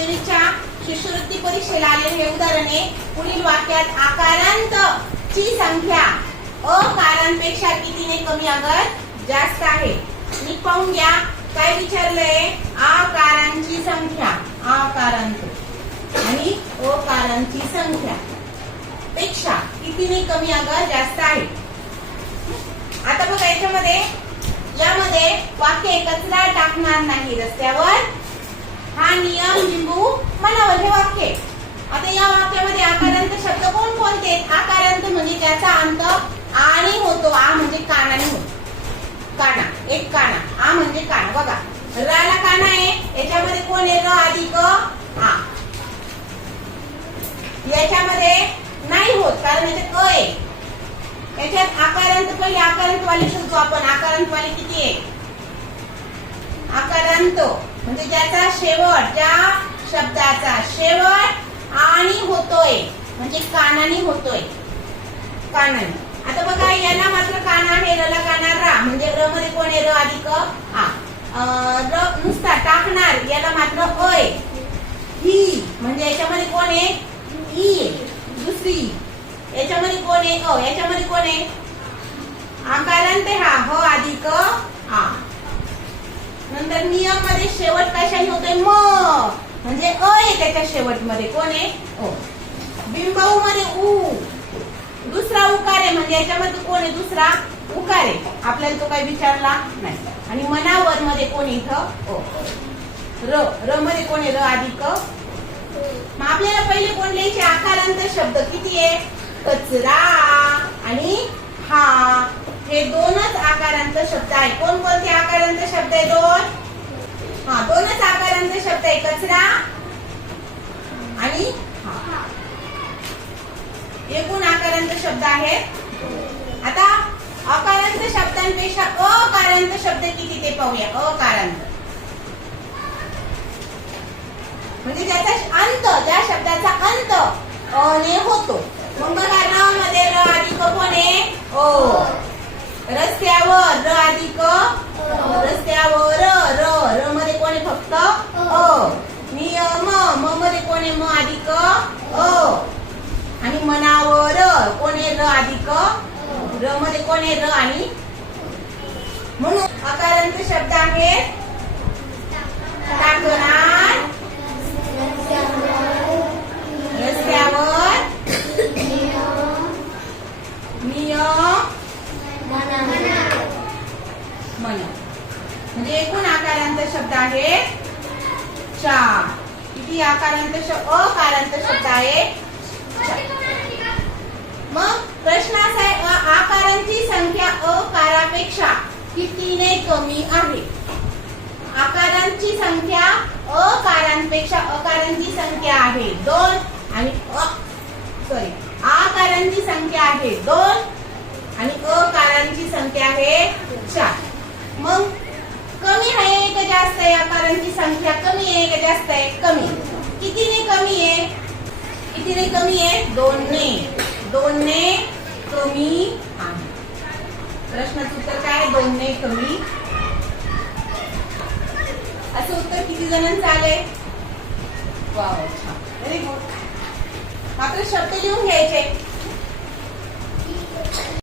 देवीच्या शिष्यवृत्ती परीक्षेला आलेले हे उदाहरणे पुढील वाक्यात आकारांत ची संख्या अकारांपेक्षा कितीने कमी अगर जास्त आहे? मी पाहून घ्या. काय विचारलंय? आकारांची संख्या. आकारांत. आणि अकारांची संख्या. पेक्षा कितीने कमी अगर जास्त आहे? आता बघा याच्यामध्ये यामध्ये वाक्य एकत्र टाकणार नाही रस्त्यावर. हा नियम लिंबू मनावर हे वाक्य आता या वाक्यामध्ये आकारांत शब्द कोण कोणते आकारांत म्हणजे त्याचा अंत आणि होतो. आ म्हणजे कानाने होतो. काना एक काना. आ म्हणजे काना. बघा राला काना आहे. याच्यामध्ये कोण आहे र अधिक आ. याच्यामध्ये नाही होत कारण याचे क आहे. याच्यात आकारांत पहिले आकारांतवाली शोधू आपण. आकारांतवाली किती आहे? आकारांत. म्हणजे ज्याचा शेवट ज्या शब्दाचा शेवट आणि होतोय म्हणजे कानाने होतोय. कानाने. आता बघा याला मात्र काना आहे रला काना रा म्हणजे र मध्ये कोण आहे? र अधिक आ. र नुसता टाकणार याला मात्र आहे ही म्हणजे याच्यामध्ये कोण आहे? ई. दुसरी. याच्यामध्ये कोण आहे? अ. याच्यामध्ये कोण आहे? आकारांत हा ह अधिक आ. नंतर नियममध्ये शेवट कशाही होतोय? म. म्हणजे अ आहे त्याच्या शेवटमध्ये कोण आहे? ओ. बिंबऊ मध्ये उ. दुसरा उकार आहे. म्हणजे याच्यामध्ये कोण आहे? दुसरा उकार आहे. आपल्याला तो काही विचारला नाही. आणि मनावर मध्ये कोण इथं? ओ. र. र मध्ये कोण आहे? र अधिक. मग आपल्याला पहिले कोण लिहायचे? आकारांत शब्द किती आहे? कचरा आणि हा. हे दोनच आकारांचा शब्द आहे. कोण कोणते आकार शब्द आहे दोन हा दोनच आकारांत शब्द आहे कचरा आणि? एकूण आकारांत शब्द आहे आता अकारांत शब्दांपेक्षा अकारांत शब्द किती ते पाहूया. अकारांत. म्हणजे त्याचा अंत ज्या शब्दाचा अंत अने होतो. मग बघा र मध्ये र अधिक कोण आहे ओ. रस्त्यावर र अधिक रस्त्यावर र र मध्ये कोण आहे फक्त अ नियम म मध्ये कोण आहे म अधिक अ आणि मनावर कोण आहे र अधिक र मध्ये कोण आहे? र आणि? म्हणून अकारांत शब्द आहेत रस्त्यावर. नियम. म्हणजे एकूण आकारांत शब्द आहेत चार. किती आकारांत शब्द अकारांत शब्द आहे मग प्रश्न असा आहे अ- आकारांची संख्या अकारापेक्षा कितीने कमी आहे? आकारांची संख्या अकारांपेक्षा अकारांची संख्या आहे दोन आणि अ सॉरी आकारांची संख्या आहे दोन आणि अकारांची संख्या आहे चार. मग कमी आहे का जास्त आहे? आकारांची संख्या कमी आहे का जास्त आहे? कमी. कितीने कमी आहे? कितीने कमी आहे? दोन ने दोनने कमी आहे. प्रश्नाचं उत्तर काय? दोनने कमी. असं उत्तर किती जणांचं आलंय? वा छान. व्हेरी गुड मात्र शब्द लिहून घ्यायचे.